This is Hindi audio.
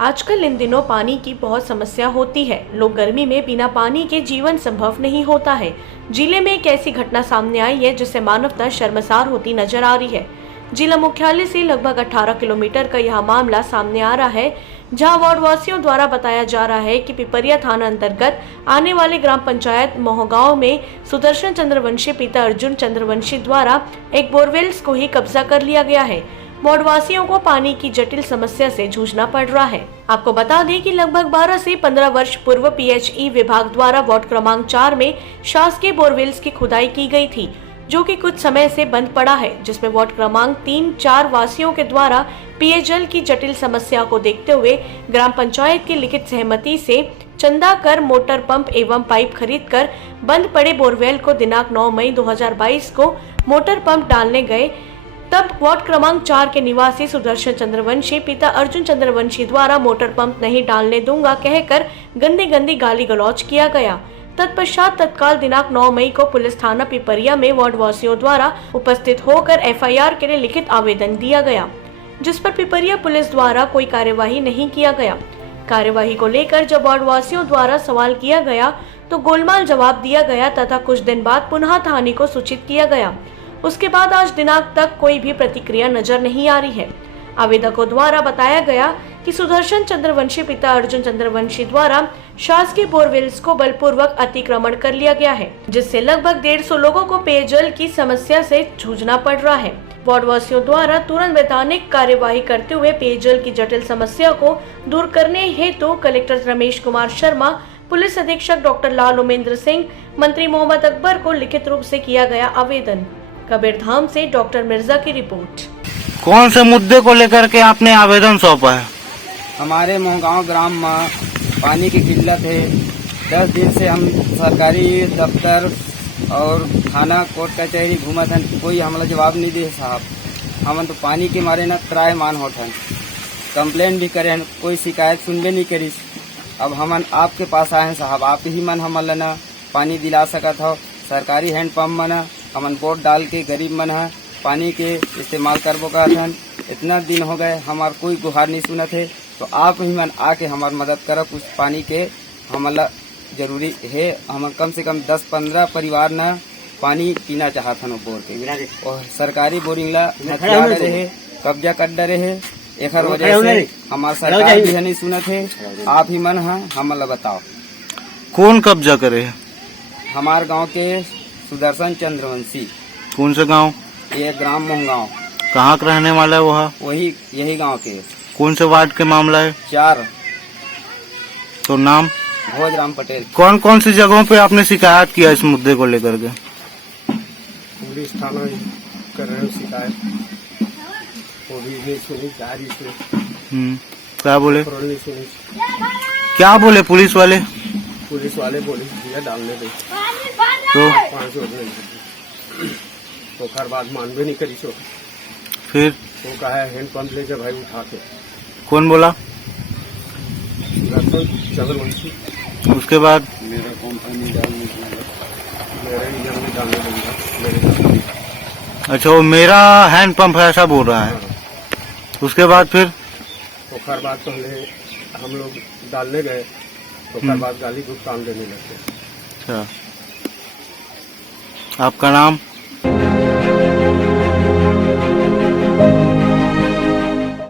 आजकल इन दिनों पानी की बहुत समस्या होती है। लोग गर्मी में बिना पानी के जीवन संभव नहीं होता है। जिले में एक ऐसी घटना सामने आई है जिससे मानवता शर्मसार होती नजर आ रही है। जिला मुख्यालय से लगभग 18 किलोमीटर का यह मामला सामने आ रहा है, जहां वार्ड वासियों द्वारा बताया जा रहा है कि पिपरिया थाना अंतर्गत आने वाले ग्राम पंचायत मोहगांव में सुदर्शन चंद्रवंशी पिता अर्जुन चंद्रवंशी द्वारा एक बोरवेल्स को ही कब्जा कर लिया गया है। वार्ड वासियों को पानी की जटिल समस्या से जूझना पड़ रहा है। आपको बता दें कि लगभग 12 से 15 वर्ष पूर्व PHE विभाग द्वारा वार्ड क्रमांक 4 में शासकीय बोरवेल्स की खुदाई की गई थी, जो कि कुछ समय से बंद पड़ा है, जिसमें वार्ड क्रमांक 3-4 वासियों के द्वारा पेयजल की जटिल समस्या को देखते हुए ग्राम पंचायत की लिखित सहमति से चंदा कर मोटर पंप एवं पाइप खरीदकर बंद पड़े बोरवेल को दिनांक 9 मई 2022 को मोटर पंप डालने गए। तब वार्ड क्रमांक 4 के निवासी सुदर्शन चंद्रवंशी पिता अर्जुन चंद्रवंशी द्वारा मोटर पंप नहीं डालने दूंगा कहकर गंदी गाली गलौज किया गया। तत्पश्चात तत्काल दिनांक 9 मई को पुलिस थाना पिपरिया में वार्ड वासियों द्वारा उपस्थित होकर FIR के लिए लिखित आवेदन दिया गया, जिस पर पिपरिया पुलिस द्वारा कोई कार्यवाही नहीं किया गया। कार्यवाही को लेकर जब वार्ड वासियों द्वारा सवाल किया गया तो गोलमाल जवाब दिया गया तथा कुछ दिन बाद पुनः थाने को सूचित किया गया। उसके बाद आज दिनांक तक कोई भी प्रतिक्रिया नजर नहीं आ रही है। आवेदकों द्वारा बताया गया कि सुदर्शन चंद्रवंशी पिता अर्जुन चंद्रवंशी द्वारा शासकीय बोरवेल्स को बलपूर्वक अतिक्रमण कर लिया गया है, जिससे लगभग 150 लोगों को पेयजल की समस्या से जूझना पड़ रहा है। वार्ड वासियों द्वारा तुरंत वैधानिक कार्यवाही करते हुए पेयजल की जटिल समस्या को दूर करने हेतु कलेक्टर रमेश कुमार शर्मा, पुलिस अधीक्षक डॉक्टर लाल उमेंद्र सिंह, मंत्री मोहम्मद अकबर को लिखित रूप से किया गया आवेदन। कबीरधाम से डॉक्टर मिर्जा की रिपोर्ट। कौन से मुद्दे को लेकर के आपने आवेदन सौंपा है? हमारे मोहगांव ग्राम में पानी की किल्लत है। 10 दिन से हम सरकारी दफ्तर और थाना कोर्ट कचहरी घूमत हन, कोई हमला जवाब नहीं दे साहब। हम तो पानी के मारे न त्रायमान होठन, कंप्लेन भी करे हन, कोई शिकायत सुनबे नहीं करी। अब हमन आपके पास आए हैं साहब, आप ही मन हमन न पानी दिला सकत हो। सरकारी हैंड पंप मन हमन बोट डाल के गरीब मन है पानी के इस्तेमाल करबो करथन। इतना दिन हो गए हमार कोई गुहार नहीं सुनत है, तो आप ही मन आके हमार मदद करो। कुछ पानी के हमला जरूरी है। हम कम से कम 10-15 परिवार न पानी पीना चाहत हन बोर के, और सरकारी बोरिंग ला हथिया रहे, कब्जा कर डरे है। एक वजह से हमार सरकार भी नहीं सुनत है। आप ही मन है हमला बताओ कौन कब्जा करे है? हमार गांव के सुदर्शन चंद्रवंशी। कौन सा गांव? ये ग्राम मोहगांव। कहाँ का रहने वाला है वहाँ? वही यही गांव के। कौन से वार्ड के मामला है? 4। तो नाम? भोजराम पटेल। कौन कौन सी जगहों पे आपने शिकायत किया इस मुद्दे को लेकर के? पुलिस थाना कर रहे हो शिकायत, वो भी नहीं सुनी जारी से। क्या बोले? नहीं सुनी। क्या बोले पुलिस वाले? पुलिस वाले बोले दिया डालने दे, तो 500 तो खर बाद मानवे नहीं करी। सो फिर वो कहा है हैंड पंप लेके भाई उठा के। कौन बोला? चंद्रवंशी। उसके बाद मेरा कंपनी डालने दूंगा। अच्छा, वो मेरा हैंड पंप है ऐसा बोल रहा है। उसके बाद फिर तो खर बाद पहले हम लोग डालने गए, तो खर बाद गाली भुगतान देने लगे। अच्छा, आपका नाम?